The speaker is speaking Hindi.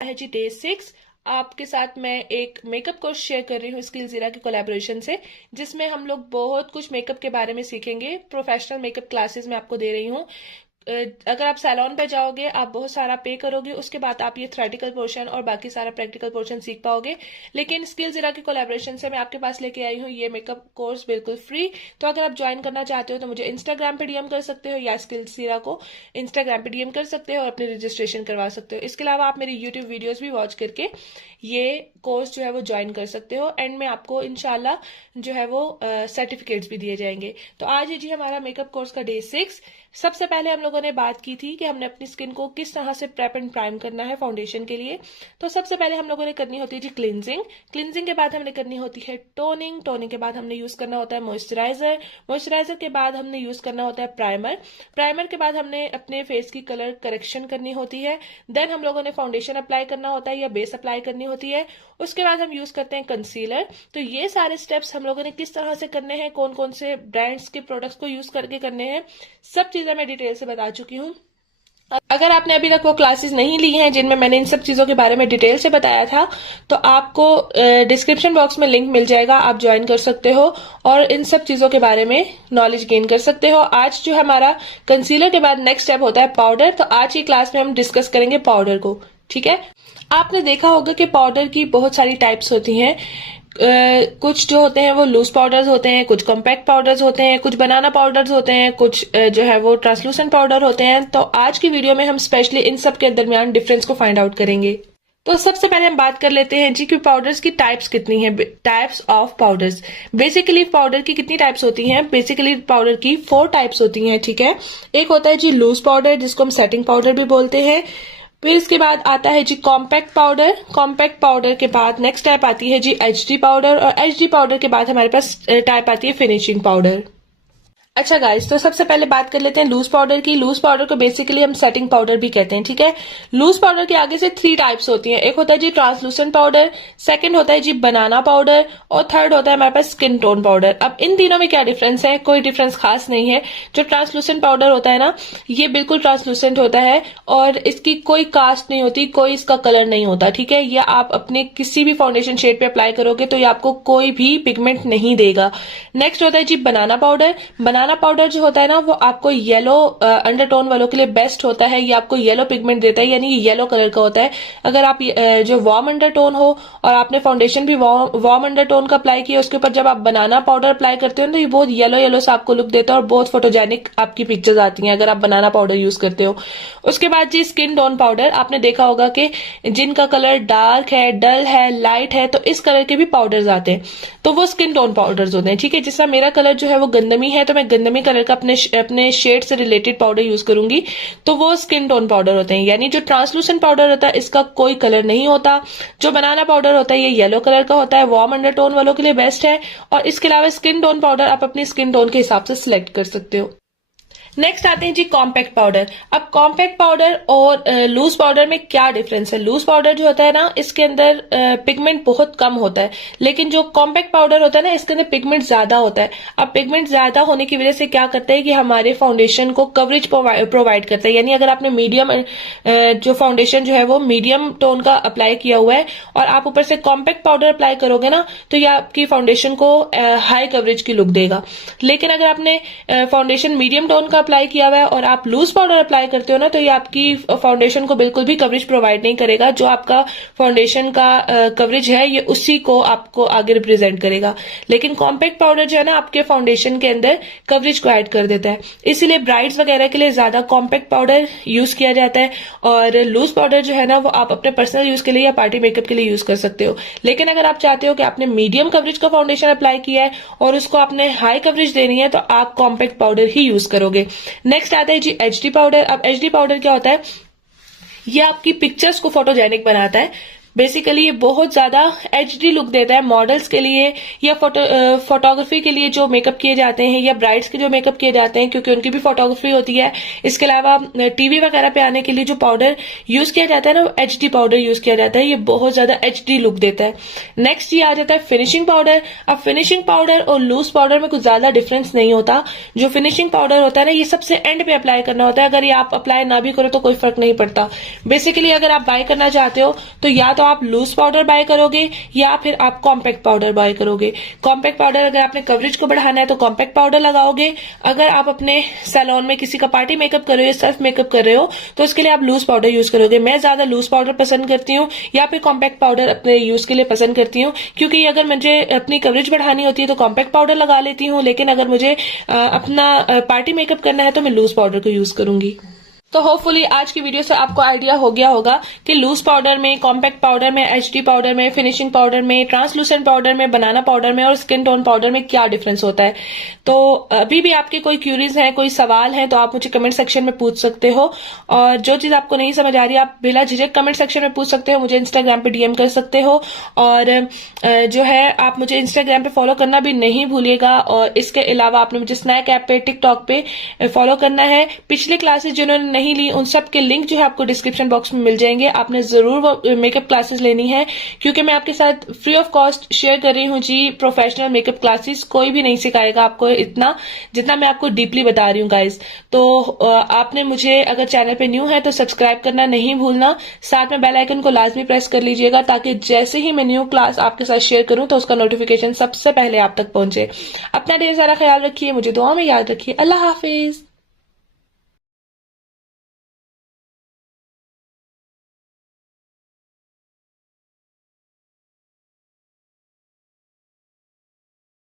है जी डे 6। आपके साथ मैं एक मेकअप कोर्स शेयर कर रही हूँ स्किल जीरा के कोलैबोरेशन से, जिसमें हम लोग बहुत कुछ मेकअप के बारे में सीखेंगे। प्रोफेशनल मेकअप क्लासेस मैं आपको दे रही हूँ। अगर आप सैलून पे जाओगे आप बहुत सारा पे करोगे, उसके बाद आप ये थ्योरेटिकल पोर्शन और बाकी सारा प्रैक्टिकल पोर्शन सीख पाओगे। लेकिन स्किल जीरा के कोलैबोरेशन से मैं आपके पास लेके आई हूँ ये मेकअप कोर्स बिल्कुल फ्री। तो अगर आप ज्वाइन करना चाहते हो तो मुझे इंस्टाग्राम पे डीएम कर सकते हो, या स्किल जीरा को इंस्टाग्राम पे डीएम कर सकते हो और अपनी रजिस्ट्रेशन करवा सकते हो। इसके अलावा आप मेरी यूट्यूब वीडियोज भी वॉच करके ये कोर्स जो है वो ज्वाइन कर सकते हो। एंड में आपको इंशाल्लाह जो है वो सर्टिफिकेट्स भी दिए जाएंगे। तो आज है जी हमारा मेकअप कोर्स का डे 6। सबसे पहले हम लोगों ने बात की थी कि हमने अपनी स्किन को किस तरह से प्रेप एंड प्राइम करना है फाउंडेशन के लिए। तो सबसे पहले हम लोगों ने करनी होती है जी क्लिनजिंग। क्लिनजिंग के बाद हमने करनी होती है टोनिंग। टोनिंग के बाद हमने यूज करना होता है मॉइस्चराइजर। मॉइस्चराइजर के बाद हमने यूज करना होता है प्राइमर। प्राइमर के बाद हमने अपने फेस की कलर करेक्शन करनी होती है। देन हम लोगों ने फाउंडेशन अप्लाई करना होता है या बेस अप्लाई करनी होती है। उसके बाद हम यूज करते हैं कंसीलर। तो ये सारे स्टेप्स हम लोगों ने किस तरह से करने हैं, कौन कौन से ब्रांड्स के प्रोडक्ट्स को यूज करके करने हैं, सब चीजें मैं डिटेल से बता चुकी हूँ। अगर आपने अभी तक वो क्लासेस नहीं ली हैं जिनमें मैंने इन सब चीजों के बारे में डिटेल से बताया था, तो आपको डिस्क्रिप्शन बॉक्स में लिंक मिल जाएगा, आप ज्वाइन कर सकते हो और इन सब चीजों के बारे में नॉलेज गेन कर सकते हो। आज जो हमारा कंसीलर के बाद नेक्स्ट स्टेप होता है पाउडर। तो आज की क्लास में हम डिस्कस करेंगे पाउडर को। ठीक है, आपने देखा होगा कि पाउडर की बहुत सारी टाइप्स होती हैं। कुछ जो होते हैं वो लूज पाउडर्स होते हैं, कुछ कॉम्पैक्ट पाउडर्स होते हैं, कुछ बनाना पाउडर्स होते हैं, कुछ जो है वो ट्रांसलूसेंट पाउडर होते हैं। तो आज की वीडियो में हम स्पेशली इन सब के दरमियान डिफरेंस को फाइंड आउट करेंगे। तो सबसे पहले हम बात कर लेते हैं जी कि पाउडर्स की टाइप्स कितनी है, types of powders. Basically powder की कितनी टाइप्स होती हैं? बेसिकली पाउडर की 4 टाइप्स होती हैं। ठीक है, एक होता है जी लूज पाउडर, जिसको हम सेटिंग पाउडर भी बोलते हैं। फिर इसके बाद आता है जी कॉम्पैक्ट पाउडर। कॉम्पैक्ट पाउडर के बाद नेक्स्ट टाइप आती है जी एचडी पाउडर, और एचडी पाउडर के बाद हमारे पास टाइप आती है फिनिशिंग पाउडर। अच्छा गाइस, तो सबसे पहले बात कर लेते हैं लूज पाउडर की। लूज पाउडर को बेसिकली हम सेटिंग पाउडर भी कहते हैं। ठीक है, लूज पाउडर के आगे से 3 टाइप्स होती हैं। एक होता है जी ट्रांसलूसेंट पाउडर, सेकंड होता है जी बनाना पाउडर, और थर्ड होता है हमारे पास स्किन टोन पाउडर। अब इन तीनों में क्या डिफरेंस है? कोई डिफरेंस खास नहीं है। जो ट्रांसलूसेंट पाउडर होता है ना, ये बिल्कुल ट्रांसलूसेंट होता है और इसकी कोई कास्ट नहीं होती, कोई इसका कलर नहीं होता। ठीक है, ये आप अपने किसी भी फाउंडेशन शेड पे अप्लाई करोगे तो ये आपको कोई भी पिगमेंट नहीं देगा। नेक्स्ट होता है जी बनाना पाउडर। बनाना पाउडर जो होता है ना, वो आपको येलो अंडरटोन वालों के लिए बेस्ट होता है। ये आपको येलो पिगमेंट देता है, यानी ये येलो कलर का होता है। अगर आप जो वार्म अंडरटोन हो और आपने फाउंडेशन भी वार्म अंडरटोन का अप्लाई किया, उसके ऊपर जब आप बनाना पाउडर अप्लाई करते हो तो ये बहुत येलो येलो सा आपको लुक देता है और बहुत फोटोजेनिक आपकी पिक्चर्स आती हैं अगर आप बनाना पाउडर यूज करते हो। उसके बाद जी स्किन टोन पाउडर। आपने देखा होगा कि जिनका कलर डार्क है, डल है, लाइट है, तो इस कलर के भी पाउडर्स आते हैं, तो वो स्किन टोन पाउडर्स होते हैं। ठीक है, जिसका मेरा कलर जो है वो गंदमी है, तो मैं गंदमी कलर का अपने शेड से रिलेटेड पाउडर यूज करूंगी, तो वो स्किन टोन पाउडर होते हैं। यानी जो ट्रांसलूसेंट पाउडर होता है इसका कोई कलर नहीं होता। जो बनाना पाउडर होता है ये येलो कलर का होता है, वार्म अंडरटोन वालों के लिए बेस्ट है। और इसके अलावा स्किन टोन पाउडर आप अपनी स्किन टोन के हिसाब से सिलेक्ट कर सकते हो। नेक्स्ट आते हैं जी कॉम्पैक्ट पाउडर। अब कॉम्पैक्ट पाउडर और लूज पाउडर में क्या डिफरेंस है? लूज पाउडर जो होता है ना, इसके अंदर पिगमेंट बहुत कम होता है, लेकिन जो कॉम्पैक्ट पाउडर होता है ना, इसके अंदर पिगमेंट ज्यादा होता है। अब पिगमेंट ज्यादा होने की वजह से क्या करता है कि हमारे फाउंडेशन को कवरेज प्रोवाइड करता है। यानी अगर आपने मीडियम जो फाउंडेशन जो है वो मीडियम टोन का अप्लाई किया हुआ है और आप ऊपर से कॉम्पैक्ट पाउडर अप्लाई करोगे ना, तो ये आपकी फाउंडेशन को हाई कवरेज की लुक देगा। लेकिन अगर आपने फाउंडेशन मीडियम टोन का अप्लाई किया हुआ है और आप लूज पाउडर अप्लाई करते हो ना, तो ये आपकी फाउंडेशन को बिल्कुल भी कवरेज प्रोवाइड नहीं करेगा। जो आपका फाउंडेशन का कवरेज है ये उसी को आपको आगे रिप्रेजेंट करेगा। लेकिन कॉम्पैक्ट पाउडर जो है ना, आपके फाउंडेशन के अंदर कवरेज को ऐड कर देता है। इसीलिए ब्राइड्स वगैरह के लिए ज्यादा कॉम्पैक्ट पाउडर यूज किया जाता है, और लूज पाउडर जो है ना वो आप अपने पर्सनल यूज के लिए या पार्टी मेकअप के लिए यूज कर सकते हो। लेकिन अगर आप चाहते हो कि आपने मीडियम कवरेज का फाउंडेशन अप्लाई किया है और उसको आपने हाई कवरेज देनी है, तो आप कॉम्पैक्ट पाउडर ही यूज करोगे। नेक्स्ट आता है जी एचडी पाउडर। अब एचडी पाउडर क्या होता है? ये आपकी पिक्चर्स को फोटोजेनिक बनाता है। बेसिकली ये बहुत ज्यादा एचडी लुक देता है मॉडल्स के लिए या फोटोग्राफी के लिए जो मेकअप किए जाते हैं, या ब्राइड्स के जो मेकअप किए जाते हैं, क्योंकि उनकी भी फोटोग्राफी होती है। इसके अलावा टीवी वगैरह पे आने के लिए जो पाउडर यूज किया जाता है ना, एचडी पाउडर यूज किया जाता है, ये बहुत ज्यादा एचडी लुक देता है। नेक्स्ट ये आ जाता है फिनिशिंग पाउडर। अब फिनिशिंग पाउडर और लूज पाउडर में कुछ ज्यादा डिफरेंस नहीं होता। जो फिनिशिंग पाउडर होता है ना, ये सबसे एंड पे अप्लाई करना होता है। अगर ये आप अप्लाई ना भी करो तो कोई फर्क नहीं पड़ता। बेसिकली अगर आप बाय करना चाहते हो तो या तो आप लूज पाउडर बाय करोगे या फिर आप कॉम्पैक्ट पाउडर बाय करोगे। कॉम्पैक्ट पाउडर अगर आपने कवरेज को बढ़ाना है तो कॉम्पैक्ट पाउडर लगाओगे। अगर आप अपने सैलून में किसी का पार्टी मेकअप कर रहे हो या सेल्फ मेकअप कर रहे हो तो उसके लिए आप लूज पाउडर यूज करोगे। मैं ज्यादा लूज पाउडर पसंद करती हूँ या फिर कॉम्पैक्ट पाउडर अपने यूज के लिए पसंद करती हूँ, क्योंकि अगर मुझे अपनी कवरेज बढ़ानी होती है तो कॉम्पैक्ट पाउडर लगा लेती हूँ, लेकिन अगर मुझे अपना पार्टी मेकअप करना है तो मैं लूज पाउडर को यूज करूंगी। तो होपफुली आज की वीडियो से आपको आइडिया हो गया होगा कि लूज पाउडर में, कॉम्पैक्ट पाउडर में, एचडी पाउडर में, फिनिशिंग पाउडर में, ट्रांसलूसेंट पाउडर में, बनाना पाउडर में और स्किन टोन पाउडर में क्या डिफरेंस होता है। तो अभी भी आपके कोई क्यूरीज हैं, कोई सवाल है तो आप मुझे कमेंट सेक्शन में पूछ सकते हो, और जो चीज आपको नहीं समझ आ रही है आप बिना झिझक कमेंट सेक्शन में पूछ सकते हो, मुझे इंस्टाग्राम पे डीएम कर सकते हो। और जो है आप मुझे इंस्टाग्राम पे फॉलो करना भी नहीं भूलिएगा। और इसके अलावा आपने मुझे स्नैक ऐप पे, टिकटॉक पे फॉलो करना है। पिछले क्लासेस जिन्होंने नहीं ली उन सब के लिंक जो है आपको डिस्क्रिप्शन बॉक्स में मिल जाएंगे। आपने जरूर वो मेकअप क्लासेस लेनी है, क्योंकि मैं आपके साथ फ्री ऑफ कॉस्ट शेयर कर रही हूँ जी प्रोफेशनल मेकअप क्लासेस। कोई भी नहीं सिखाएगा आपको इतना जितना मैं आपको डीपली बता रही हूँ गाइज। तो आपने मुझे अगर चैनल पे न्यू है तो सब्सक्राइब करना नहीं भूलना, साथ में बेल आइकन को लाजमी प्रेस कर लीजिएगा, ताकि जैसे ही मैं न्यू क्लास आपके साथ शेयर करूं तो उसका नोटिफिकेशन सबसे पहले आप तक पहुंचे। अपना ढेर सारा ख्याल रखिए, मुझे दुआ में याद रखिए। अल्लाह हाफिज।